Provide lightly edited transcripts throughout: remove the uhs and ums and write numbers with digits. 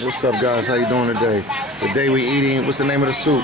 What's up, guys? How you doing today? Today we eating, what's the name of the soup?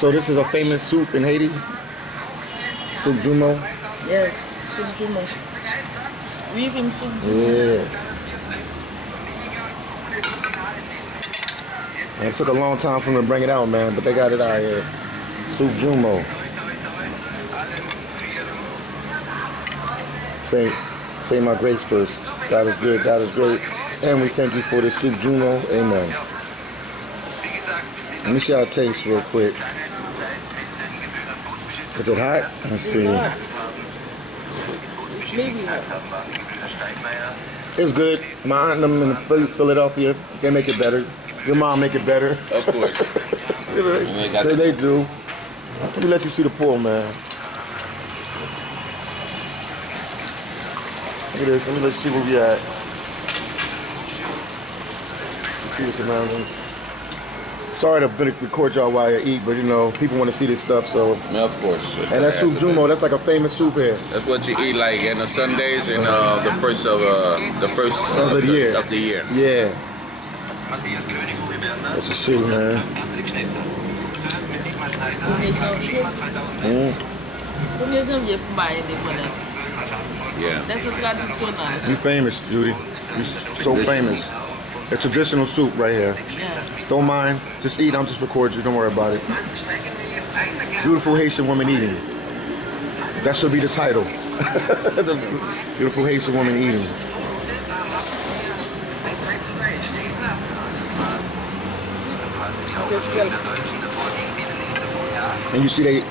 So this is a famous soup in Haiti? Soup jumeau? Yes, soup jumeau. We eat him soup jumeau. Yeah. And it took a long time for them to bring it out, man, but they got it out here. Soup jumeau. Say my grace first. God is good, God is great. And we thank you for this soup jumeau. Amen. Let me see how it tastes real quick. Is it hot? Let's see. It's good. My aunt them in Philadelphia, they make it better. Your mom make it better. Of course. They do. Let me let you see the pool, man. Look at this. Let me let you see where we at. See the surroundings. Sorry to record y'all while you eat, but you know, people want to see this stuff, so. Yeah, of course. And that soup jumeau, that's like a famous soup here. That's what you eat like on the Sundays and the first of the year. Yeah. Let's just see, man. Yeah. That's a traditional. You famous, Judy. You so famous. A traditional soup right here. Yeah. Don't mind. Just eat. I'm just recording you. Don't worry about it. Beautiful Haitian woman eating. That should be the title. The beautiful Haitian woman eating. And you see they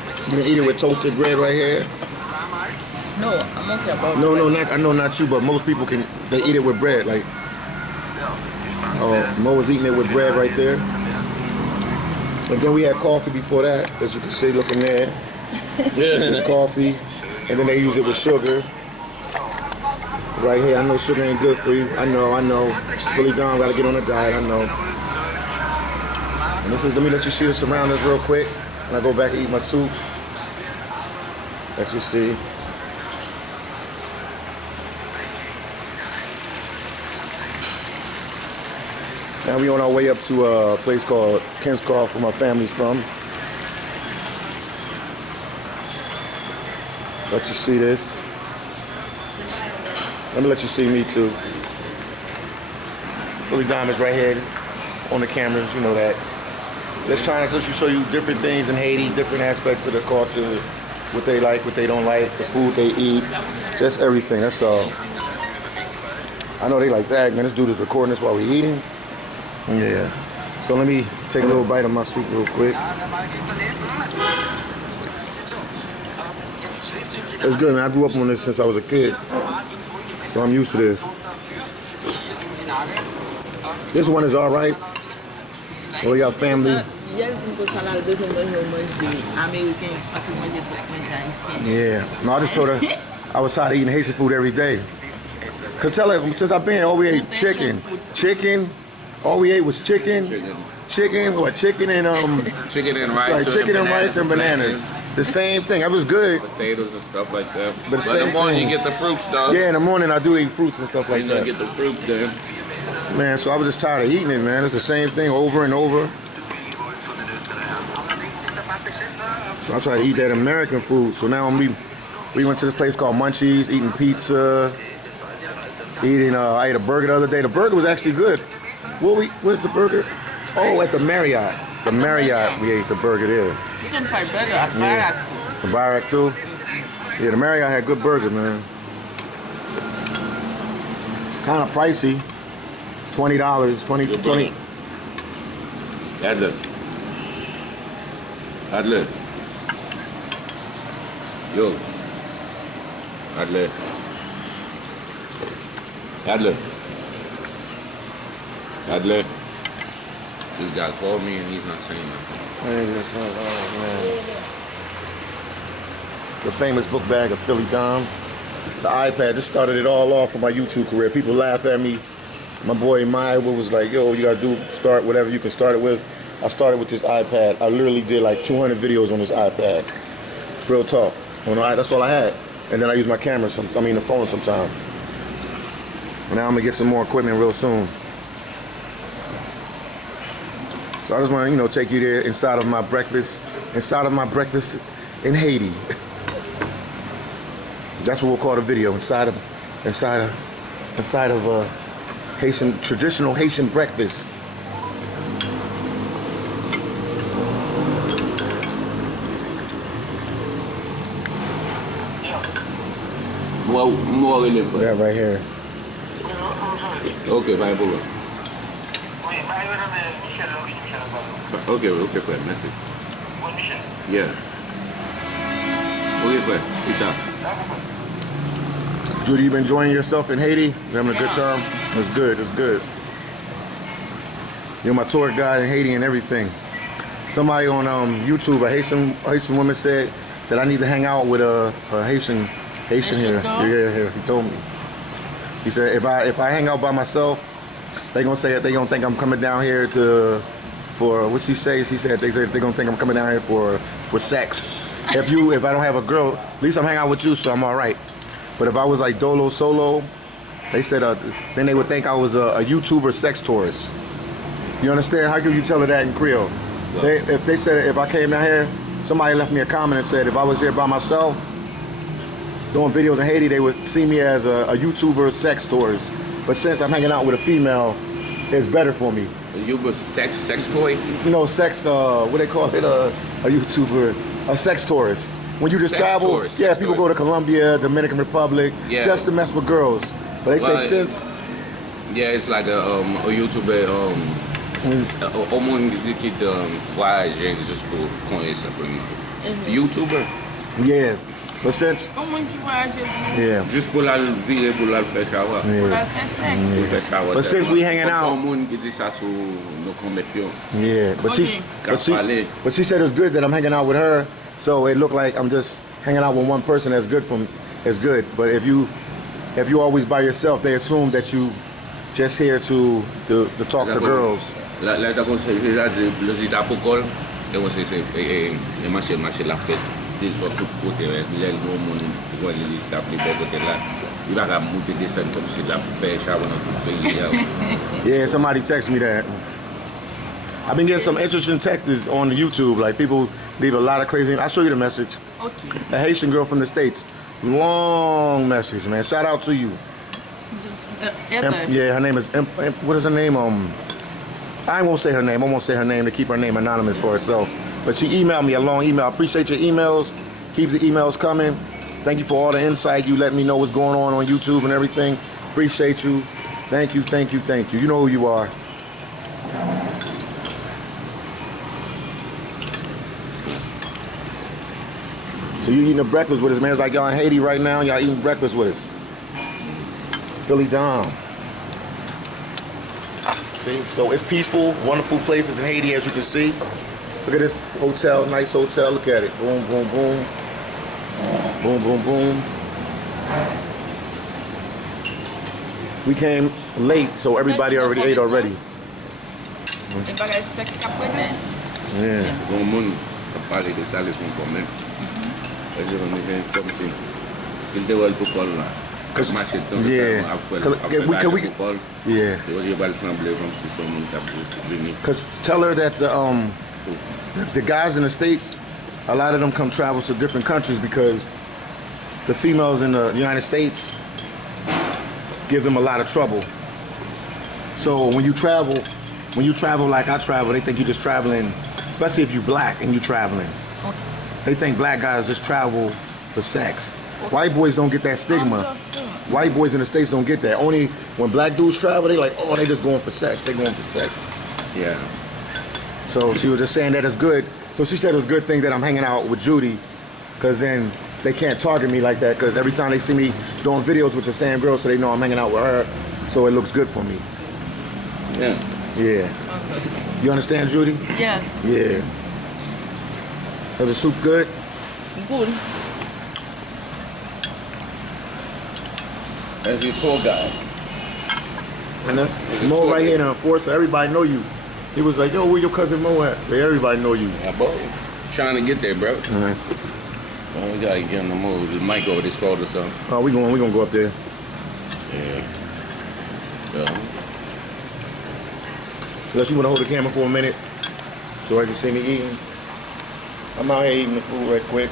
eat it with toasted bread right here. No, I'm okay about No, I know not you, but most people they eat it with bread. Like, Mo was eating it with bread right there. And then we had coffee before that, as you can see, looking there. This is coffee. And then they use it with sugar. Right here, I know sugar ain't good for you. I know. Fully gone, gotta get on a diet, I know. And this is, let me let you see the surroundings real quick. And I go back and eat my soup. Let you see. Now we on our way up to a place called Kenscroft, where my family's from. Let you see this. Let me let you see me too. Fully Diamonds right here on the cameras, you know that. Just trying to show you different things in Haiti, different aspects of the culture, what they like, what they don't like, the food they eat, just everything, that's all. I know they like that, man. This dude is recording this while we're eating. Yeah. So let me take a little bite of my soup real quick. It's good, man. I grew up on this since I was a kid. So I'm used to this. This one is alright. We got family. Yeah. No, I just told her I was tired of eating Haitian food every day. Cause tell her, since I've been here, all we ate chicken. All we ate was chicken and Chicken and rice. Chicken and rice and bananas. The same thing. That was good. Potatoes and stuff like that. But in the morning you get the fruit stuff. Yeah, in the morning I do eat fruits and stuff like that. You get the fruit then. Man, so I was just tired of eating it, man. It's the same thing over and over. So I tried to eat that American food. So now we went to this place called Munchies, eating pizza. I ate a burger the other day. The burger was actually good. Where's the burger? Oh, at the Marriott. The Marriott, we ate the burger there. You can find burger at Barak too. The Barak too? Yeah, the Marriott had good burger, man. Kind of pricey. $20, $20. Adler. Yo. Adler. This guy called me and he's not saying nothing. The famous book bag of Philly Dom. The iPad, this started it all off for my YouTube career. People laugh at me. My boy Maya was like, yo, you gotta start whatever you can start it with. I started with this iPad. I literally did like 200 videos on this iPad. It's real talk. That's all I had. And then I use my camera, the phone sometimes. And now I'm gonna get some more equipment real soon. So I just want to, you know, take you there inside of my breakfast in Haiti. That's what we'll call the video, inside of Haitian, traditional Haitian breakfast. Well, more in it. That right here. Okay, bye, bye. Okay, okay, fine. Merci. Yeah. Okay, fine. Judy, you been enjoying yourself in Haiti? You having a good time? It's good, it's good. You're my tour guide in Haiti and everything. Somebody on YouTube, a Haitian woman said that I need to hang out with a Haitian here. Yeah, he told me. He said if I hang out by myself, they gonna think I'm coming down here for what she says. He said they're gonna think I'm coming down here for sex. If I don't have a girl, at least I'm hanging out with you, so I'm all right. But if I was like solo, they said then they would think I was a YouTuber sex tourist. You understand? How can you tell her that in Creole? If they said if I came down here, somebody left me a comment and said if I was here by myself doing videos in Haiti, they would see me as a YouTuber sex tourist. But since I'm hanging out with a female, it's better for me. You was sex toy? You know, sex, what they call it, a YouTuber, a sex tourist. When you just travel, tourist, yeah, people go to Colombia, Dominican Republic, just to mess with girls. But they say since... Yeah, it's like a YouTuber, au monde qui voyage juste pour connaître simplement. YouTuber? Yeah. But since... Yeah. Just pour la vie, pour la faire shower. But since we hanging out... Yeah, but she said it's good that I'm hanging out with her, so it looked like I'm just hanging out with one person. That's good for me. It's good. But if you always by yourself, they assume that you just here to talk to girls. La conseillère le dit d'apocol, et on sait c'est marcher la fête. Ils sont tout côté, les gros monde ils vont les stapler côté là. Il va monter descendre comme si la paix shower dans tout pays. Yeah, somebody text me that. I've been getting some interesting texts on YouTube. Like people leave a lot of crazy. I'll show you the message. Okay. A Haitian girl from the States. Long message, man. Shout out to you. Yeah, her name is what is her name? I won't say her name. I won't say her name to keep her name anonymous for herself. But she emailed me a long email. I appreciate your emails. Keep the emails coming. Thank you for all the insight. You let me know what's going on YouTube and everything. Appreciate you. Thank you, thank you, thank you. You know who you are. So you eating a breakfast with us, man. It's like y'all in Haiti right now. Y'all eating breakfast with us. Philly down. See, so it's peaceful, wonderful places in Haiti, as you can see. Look at this hotel, nice hotel. Look at it. Boom, boom, boom. Boom, boom, boom. We came late, so everybody already ate already. Yeah. Because tell her that the guys in the States, a lot of them come travel to different countries because the females in the United States give them a lot of trouble. So when you travel like I travel, they think you're just traveling, especially if you're black and you're traveling. Okay. They think black guys just travel for sex. White boys don't get that stigma. White boys in the States don't get that. Only when black dudes travel, they like, oh, they just going for sex. They going for sex. Yeah. So she was just saying that it's good. So she said it was a good thing that I'm hanging out with Judy, because then they can't target me like that, because every time they see me doing videos with the same girl, so they know I'm hanging out with her, so it looks good for me. Yeah. Yeah. You understand, Judy? Yes. Yeah. Is the soup good? Good. As your tour guide. And that's Mo right here in Enforcer. Everybody know you. He was like, yo, where your cousin Mo at? Like, everybody know you. Yeah, bro. Trying to get there, bro. We gotta get in the mood. The mic over this called or something. Oh, we gonna go up there. Yeah. Yeah. Unless you want to hold the camera for a minute so I can see me eating. I'm out here eating the food right quick.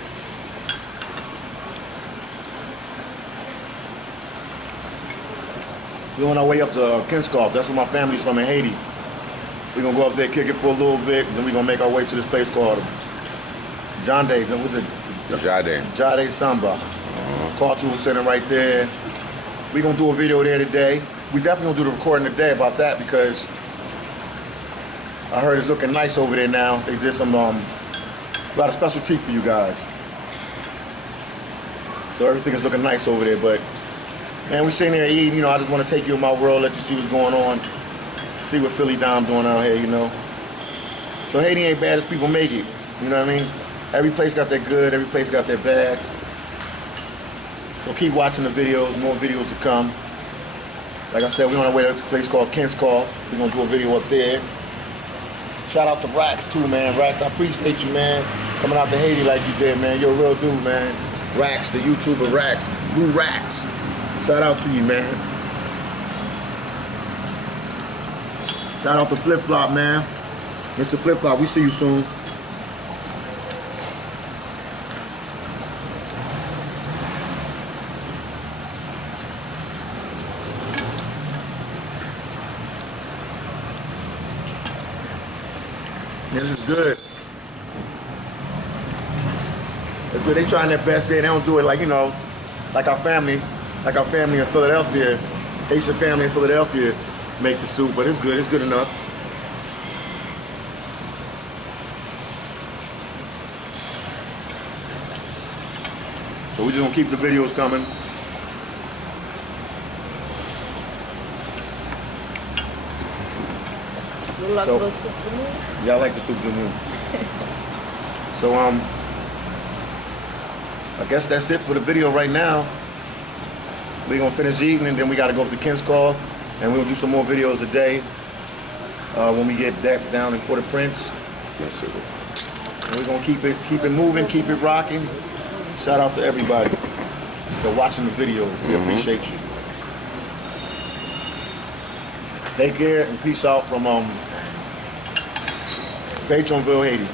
We're on our way up to Kinskov. That's where my family's from in Haiti. We're going to go up there, kick it for a little bit, and then we're going to make our way to this place called Jade. What was it? Jade Samba. Cultural center right there. We're going to do a video there today. We definitely going to do the recording today about that because I heard it's looking nice over there now. They did some, got a special treat for you guys. So everything is looking nice over there, but man, we sitting there eating, you know, I just want to take you in my world, let you see what's going on. See what Philly Dom doing out here, you know. So Haiti ain't bad as people make it, you know what I mean? Every place got their good, every place got their bad. So keep watching the videos, more videos to come. Like I said, we're on our way to a place called Kinskov. We're going to do a video up there. Shout out to Rax too, man. Rax, I appreciate you, man. Coming out to Haiti like you did, man. You're a real dude, man. Rax, the YouTuber Rax. Blue Rax. Shout out to you, man. Shout out to Flip Flop, man. Mr. Flip Flop, we see you soon. This is good. It's good. They trying their best here. They don't do it like, you know, like our family in Philadelphia, Haitian family in Philadelphia make the soup, but it's good. It's good enough. So we're just gonna keep the videos coming. You like the soup joumou? Yeah, I like the soup joumou. So I guess that's it for the video right now. We're gonna finish eating and then we gotta go up to Kinskov and we'll do some more videos today when we get back down in Port-au-Prince. And we're gonna keep it moving, keep it rocking. Shout out to everybody for watching the video. We appreciate you. Take care and peace out from Pentionville, Haiti.